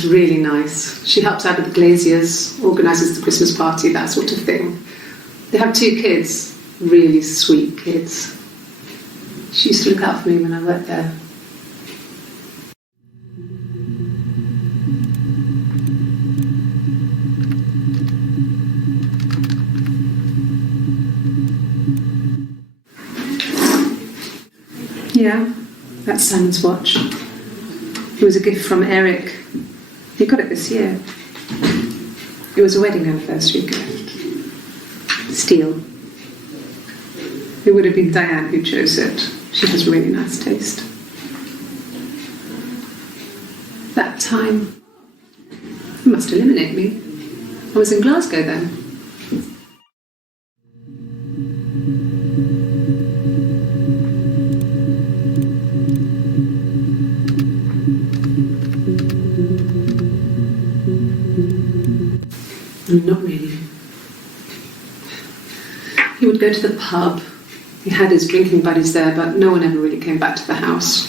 Diana's really nice. She helps out with the glaziers, organises the Christmas party, that sort of thing. They have 2 kids, really sweet kids. She used to look out for me when I worked there. Yeah, that's Simon's watch. It was a gift from Eric. He got it this year. It was a wedding anniversary gift. Steel. It would have been Diane who chose it. She has really nice taste. That time, it must eliminate me. I was in Glasgow then. Not really. He would go to the pub. He had his drinking buddies there, but no one ever really came back to the house.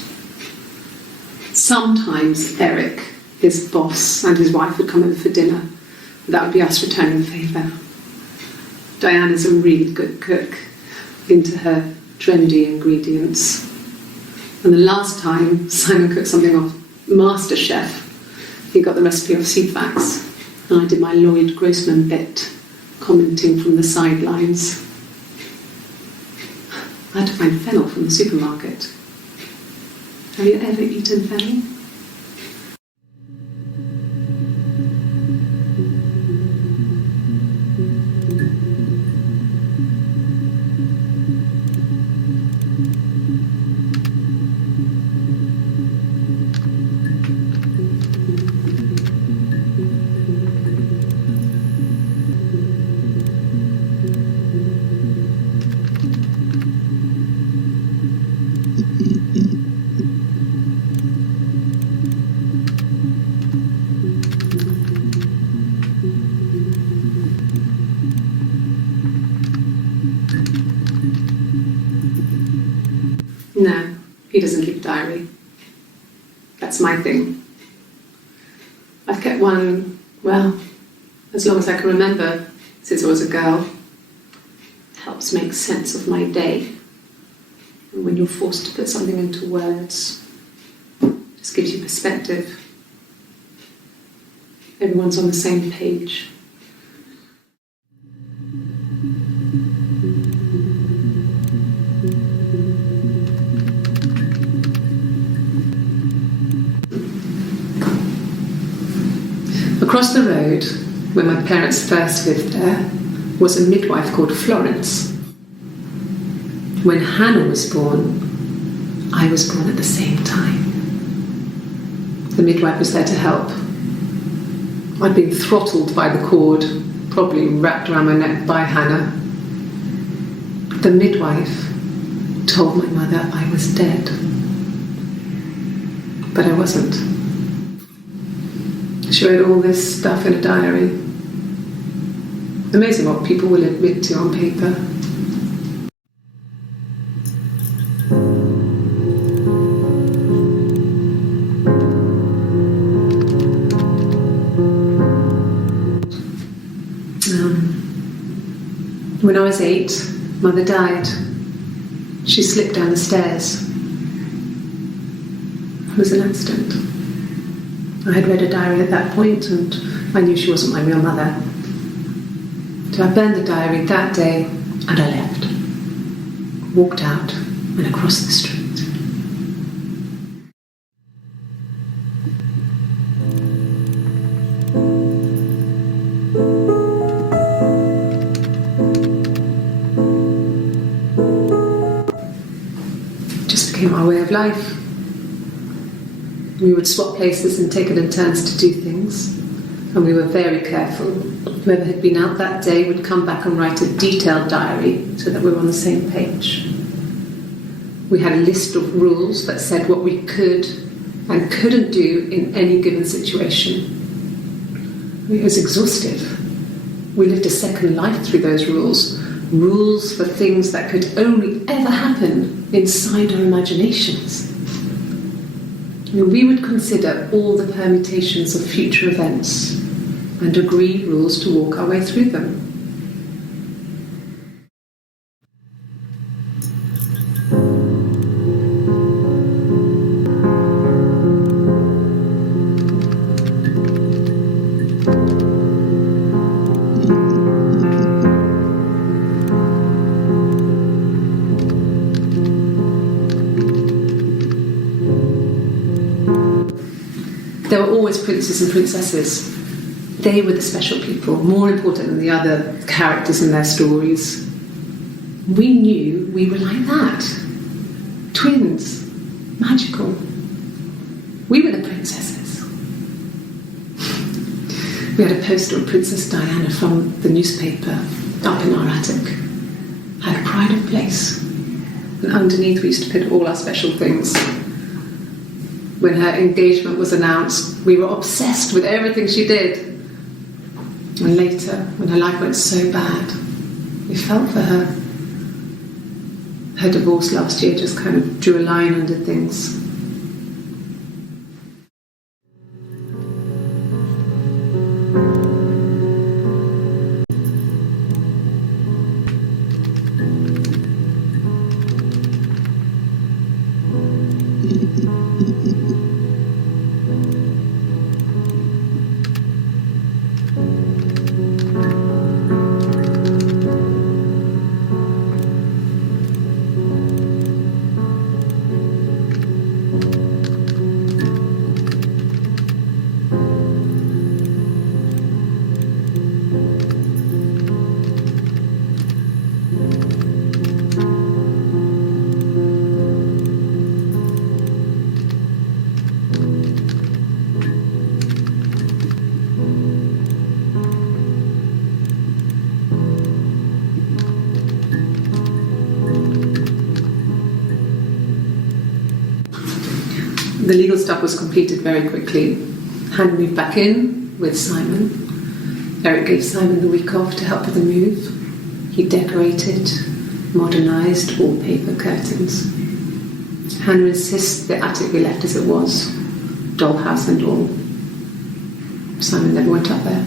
Sometimes Eric, his boss, and his wife would come over for dinner. That would be us returning the favour. Diana's a really good cook, into her trendy ingredients. And the last time Simon cooked something off MasterChef, he got the recipe off Seedfax. And I did my Lloyd Grossman bit, commenting from the sidelines. I had to find fennel from the supermarket. Have you ever eaten fennel? No, he doesn't keep a diary. That's my thing. I've kept one, well, as long as I can remember, since I was a girl. It helps make sense of my day. And when you're forced to put something into words, it just gives you perspective. Everyone's on the same page. Across the road, where my parents first lived there, was a midwife called Florence. When Hannah was born, I was born at the same time. The midwife was there to help. I'd been throttled by the cord, probably wrapped around my neck by Hannah. The midwife told my mother I was dead. But I wasn't. She wrote all this stuff in a diary. Amazing what people will admit to on paper. When I was 8, Mother died. She slipped down the stairs. It was an accident. I had read a diary at that point and I knew she wasn't my real mother. So I burned the diary that day and I left. Walked out and across the street. It just became our way of life. We would swap places and take it in turns to do things. And we were very careful. Whoever had been out that day would come back and write a detailed diary so that we were on the same page. We had a list of rules that said what we could and couldn't do in any given situation. It was exhaustive. We lived a second life through those rules. Rules for things that could only ever happen inside our imaginations. We would consider all the permutations of future events and agree rules to walk our way through them. There were always princes and princesses. They were the special people, more important than the other characters in their stories. We knew we were like that. Twins. Magical. We were the princesses. We had a poster of Princess Diana from the newspaper up in our attic. Had a pride of place. And underneath we used to put all our special things. When her engagement was announced, we were obsessed with everything she did. And later, when her life went so bad, we felt for her. Her divorce last year just kind of drew a line under things. The legal stuff was completed very quickly. Hannah moved back in with Simon. Eric gave Simon the week off to help with the move. He decorated, modernised wallpaper, curtains. Hannah insists the attic be left as it was, dollhouse and all. Simon never went up there.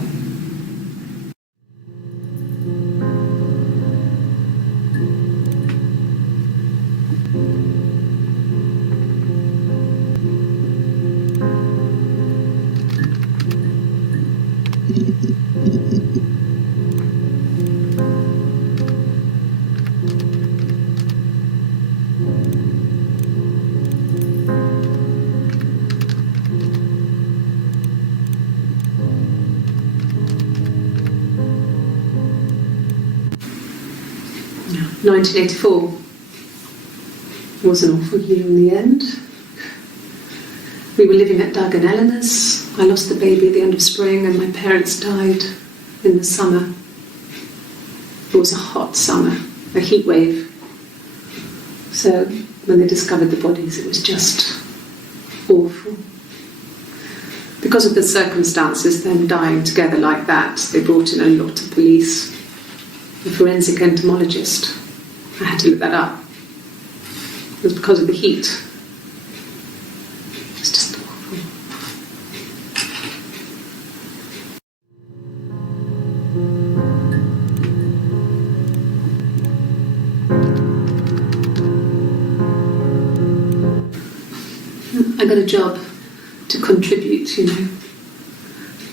No. 1984 was an awful year in the end. We were living at Doug and Eleanor's. I lost the baby at the end of spring and my parents died in the summer. It was a hot summer, a heat wave. So when they discovered the bodies, it was just awful. Because of the circumstances, them dying together like that, they brought in a lot of police. A forensic entomologist. I had to look that up. It was because of the heat. It was just awful. I got a job to contribute, you know.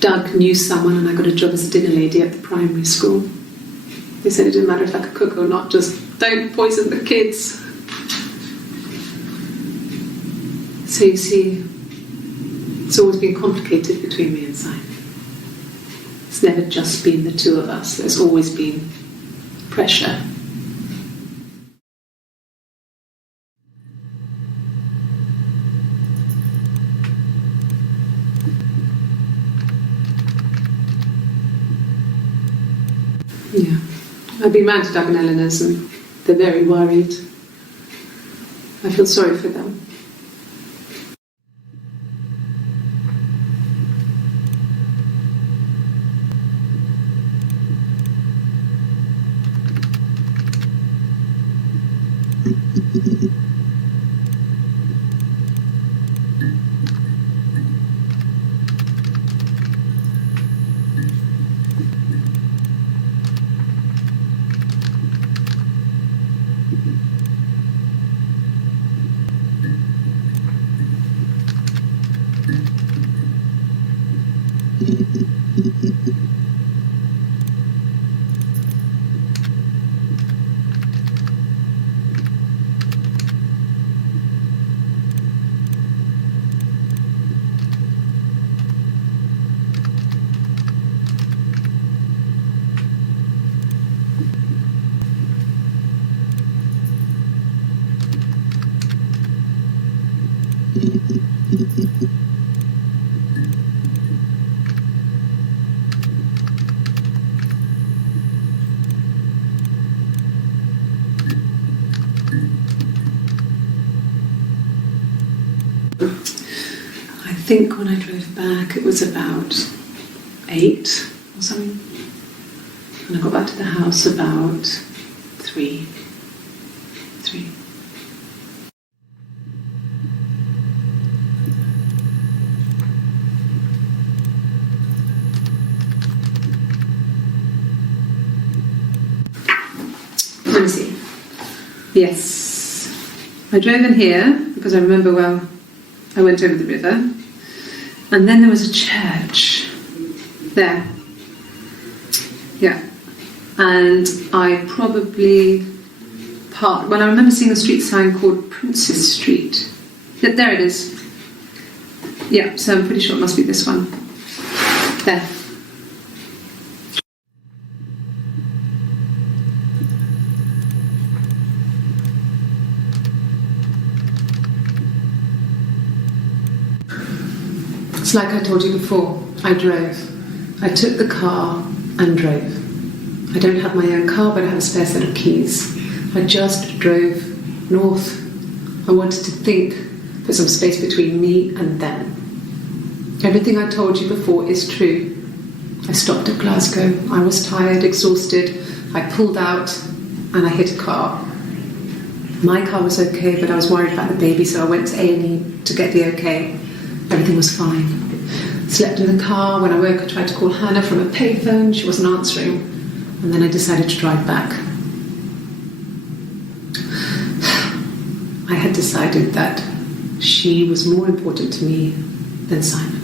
Doug knew someone and I got a job as a dinner lady at the primary school. They said it didn't matter if I could cook or not, just don't poison the kids. So you see, it's always been complicated between me and Simon. It's never just been the two of us. There's always been pressure. Yeah. I've been round to Doug and Eleanor's and they're very worried. I feel sorry for them. I think when I drove back it was about 8 or something, and I got back to the house about 3. Let me see. Yes, I drove in here because I remember well I went over the river, and then there was a church there. Yeah, and I probably parked. Well, I remember seeing a street sign called Princess Street. Yeah, there it is. Yeah, so I'm pretty sure it must be this one. There. It's like I told you before, I drove. I took the car and drove. I don't have my own car, but I have a spare set of keys. I just drove north. I wanted to think, put some space between me and them. Everything I told you before is true. I stopped at Glasgow. I was tired, exhausted. I pulled out and I hit a car. My car was okay, but I was worried about the baby, so I went to A&E to get the okay. Everything was fine. Slept in the car. When I woke, I tried to call Hannah from a payphone. She wasn't answering. And then I decided to drive back. I had decided that she was more important to me than Simon.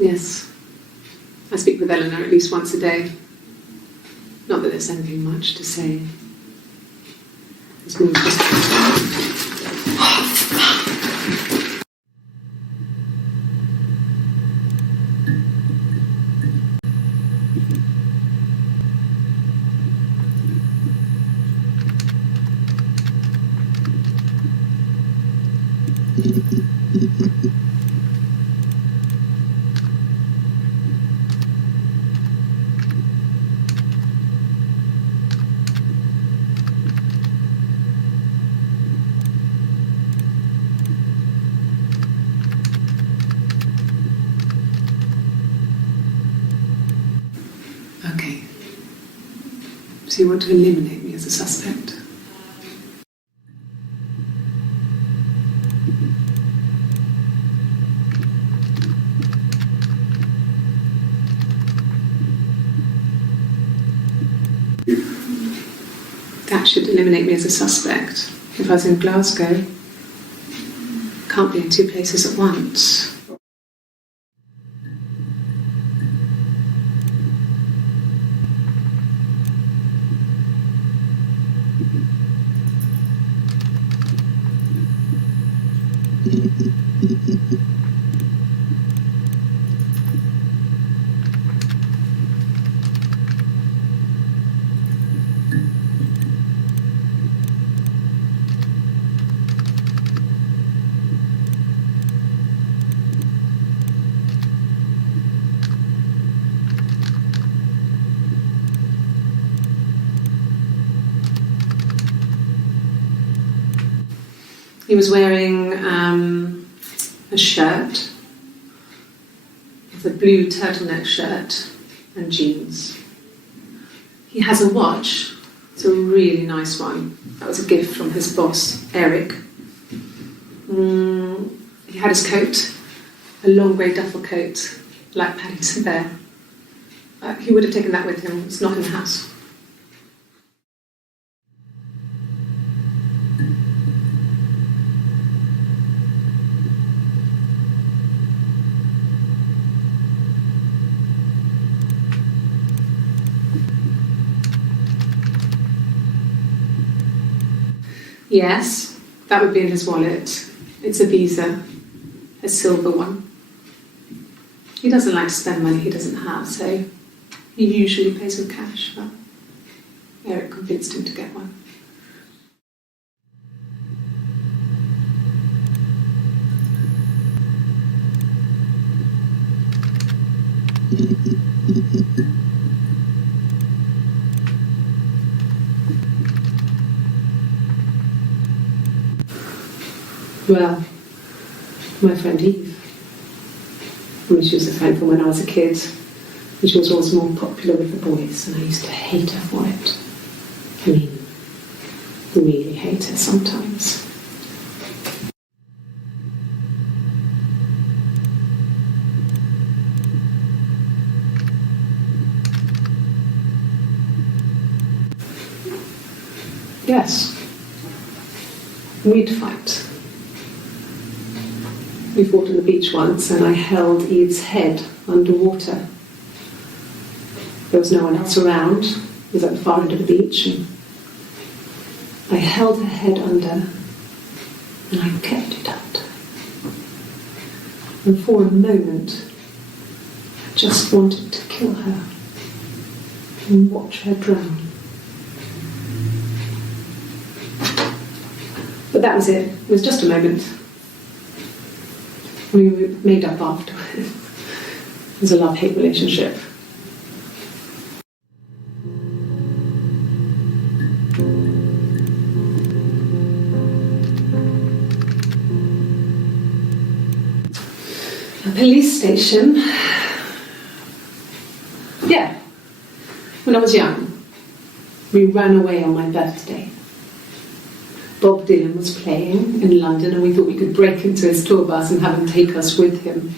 Yes. I speak with Eleanor at least once a day. Not that there's anything much to say. It's more just... Okay. So you want to eliminate me as a suspect? That should eliminate me as a suspect. If I was in Glasgow, can't be in two places at once. He was wearing a shirt, with a blue turtleneck shirt and jeans. He has a watch. It's a really nice one. That was a gift from his boss, Eric. He had his coat, a long grey duffel coat, like Paddington Bear. He would have taken that with him. It's not in the house. Yes, that would be in his wallet. It's a Visa, a silver one. He doesn't like to spend money he doesn't have, so he usually pays with cash, but Eric convinced him to get one. Well, my friend Eve. I mean, she was a friend from when I was a kid, and she was always more popular with the boys, and I used to hate her for it. I mean, really hate her sometimes. Yes, we'd fight. We fought on the beach once, and I held Eve's head underwater. There was no one else around. It was at the far end of the beach, and I held her head under, and I kept it under. And for a moment, I just wanted to kill her and watch her drown. But that was it. It was just a moment. We made up afterwards. It was a love-hate relationship. A police station. Yeah. When I was young, we ran away on my birthday. Bob Dylan was playing in London, and we thought we could break into his tour bus and have him take us with him.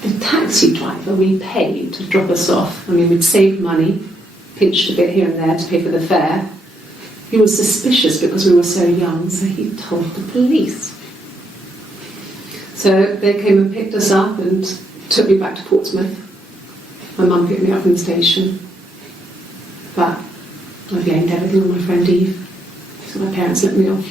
The taxi driver we paid to drop us off, I mean, we'd saved money, pinched a bit here and there to pay for the fare. He was suspicious because we were so young, so he told the police. So they came and picked us up and took me back to Portsmouth. My mum picked me up from the station. But I blamed everything on my friend Eve. So my parents let me off.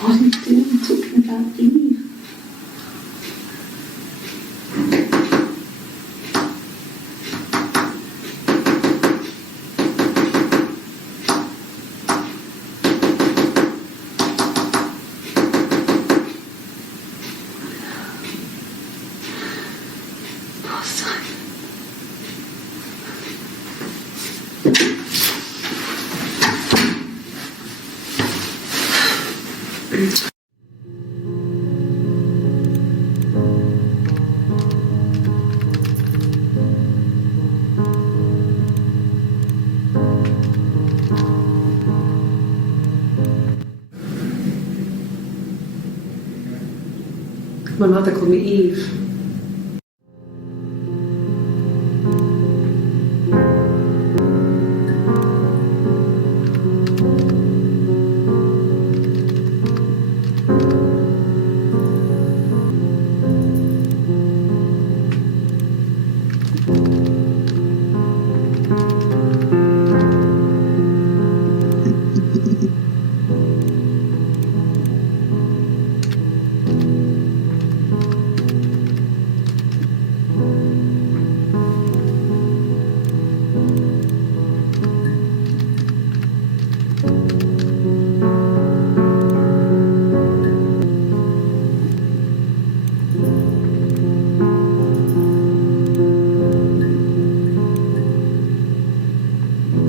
What are you doing talking about Eve? My mother called me Eve.